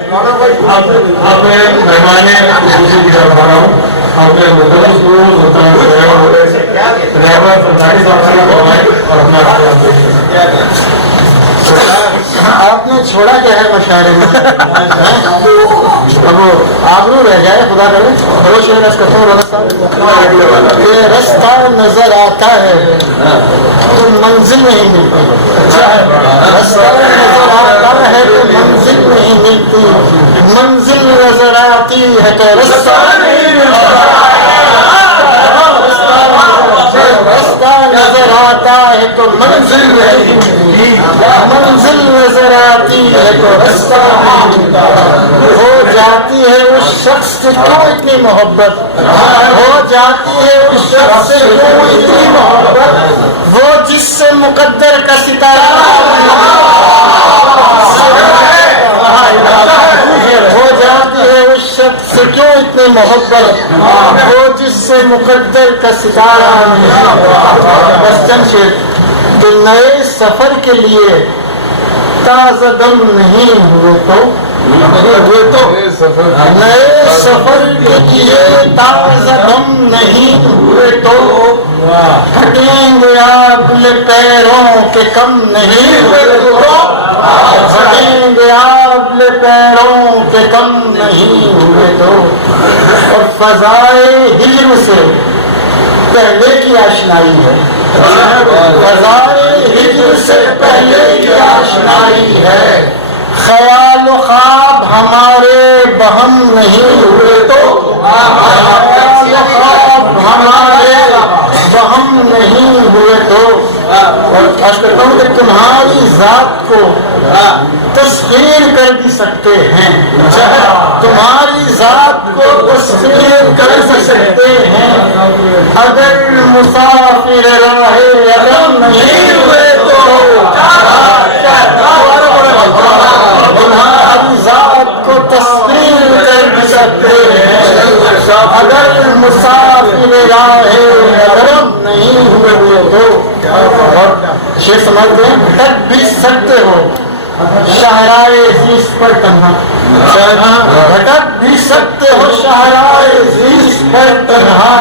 آپ نے مہمان خصوصی کی طرف آ رہا ہوں. آپ نے مدرس کو سرکاری اور اپنا آپ نے چھوڑا کیا ہے مشاعرے میں؟ اب وہ آبرو رہ جائے خدا کرے. بڑے شہر رس کرتا ہوں. یہ رستہ نظر آتا ہے تو منزل نہیں ملتی. رستہ نظر آتا ہے تو منزل نہیں ملتی. منزل نظر آتی ہے تو رستہ نہیں ملتا. رستہ نظر آتا ہے تو منزل نہیں ملتی. منزل نظر آتی ہے تو رستہ نہیں ملتا. ہو جاتی ہے اس شخص سے کیوں اتنی محبت. ہو جاتی ہے اس شخص سے کیوں اتنی محبت. وہ جس سے مقدر کا ستارہ ہو جاتی ہے اس شخص سے کیوں اتنی محبت. وہ جس سے مقدر کا ستارہ بس چند شعر کہ نئے سفر کے لیے تازہ دم نہیں ہوئے تو نئے سفر کے لیے تازہ دم نہیں ہوئے تو ہٹیں گے آبل پیروں کے کم نہیں ہوئے تو ہٹیں گے آبل پیروں کے کم نہیں ہوئے تو. اور فضائے ہجر سے پہلے کی آشنائی ہے. فضائے ہجر سے پہلے کی آشنائی ہے. خیال و خواب ہمارے بہم نہیں ہوئے تو خیال و خواب ہمارے بہم نہیں ہوئے تو. اور کرتا ہوں کہ تمہاری ذات کو تسخیر کر بھی سکتے ہیں. تمہاری ذات کو تسخیر کر سکتے ہیں اگر مسافر راہ عدم نہیں ہوئے تو. تمہاری ذات کو تسخیر کر بھی سکتے ہیں اگر مسافر راہ عدم نہیں ہوئے تو. اور شعر سمجھتے ہیں بھٹک بھی سکتے ہو شاہراہ زیست پر تنہا. بھٹک بھی سکتے ہو شاہراہ زیست پر تنہا.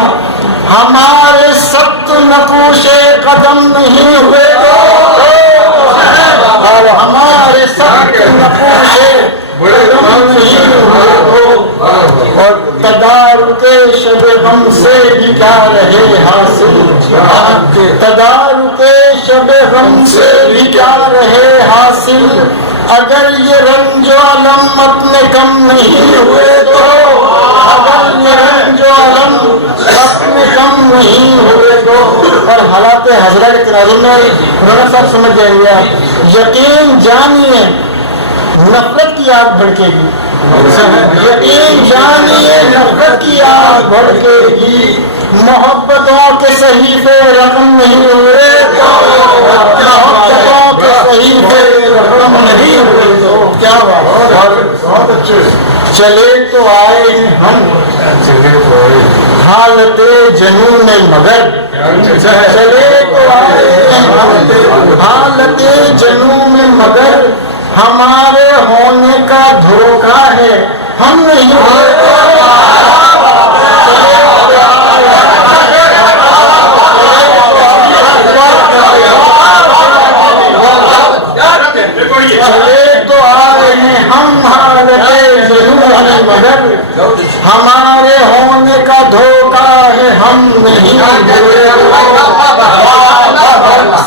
ہمارے سخت نقوش قدم نہیں ہوئے تو. اور ہمارے سخت نقوش قدم نہیں ہوئے تو. اور تدارک شب غم سے بھی کیا رہے حاصل. تدارک شب غم سے بھی کیا رہے حاصل اگر یہ رنج و علم اپنے کم نہیں ہوئے تو. اگر یہ رنج و علم اپنے کم نہیں ہوئے تو. اور حالات حضرت کے تناظر میں انہوں صاحب سمجھ جائیں گے. یقین جانیے نفرت کی آگ بھڑکے گی. یقین جانیے نفرت کی آگ بھڑکے گی. محبتوں کے صحیفے رقم نہیں ہوئے تو. محبتوں کے صحیفے رقم نہیں ہوئے تو. کیا بات. چلے تو آئے ہیں ہم حالت جنون مگر. چلے تو آئے ہیں ہم حالت جنون مگر. ہمارے ہونے کا دھوکہ ہے ہم نہیں ہوئے تو. چلے تو آئے ہیں ہم حالت جنون مگر. ہمارے ہونے کا دھوکہ ہے ہم نہیں ہوئے.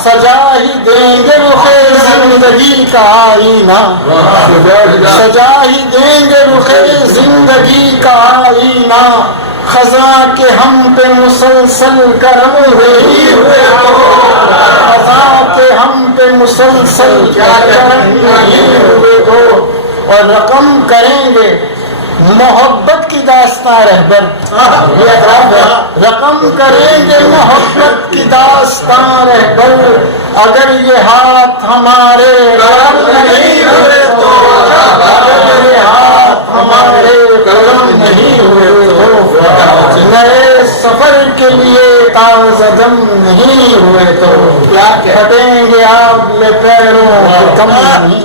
سجا ہی دیں گے رخ زندگی کا آئینہ. سجا ہی دیں گے رخ زندگی کا آئینہ. خزاں کے ہم پہ مسلسل کرم نہیں ہوئے تو. خزاں کے ہم پہ مسلسل کرم نہیں ہوئے تو. اور رقم کریں گے محبت کی داستان رہبر. یہ اعتراف ہے. رقم کریں گے محبت کی داستان رہبر اگر یہ ہاتھ ہمارے قلم نہیں ہوئے تو. اگر یہ ہاتھ ہمارے قلم نہیں ہوئے تو. نئے سفر کے لیے تازہ دم نہیں ہوئے تو. کیا ہٹیں گے آپ پیروں کم نہیں.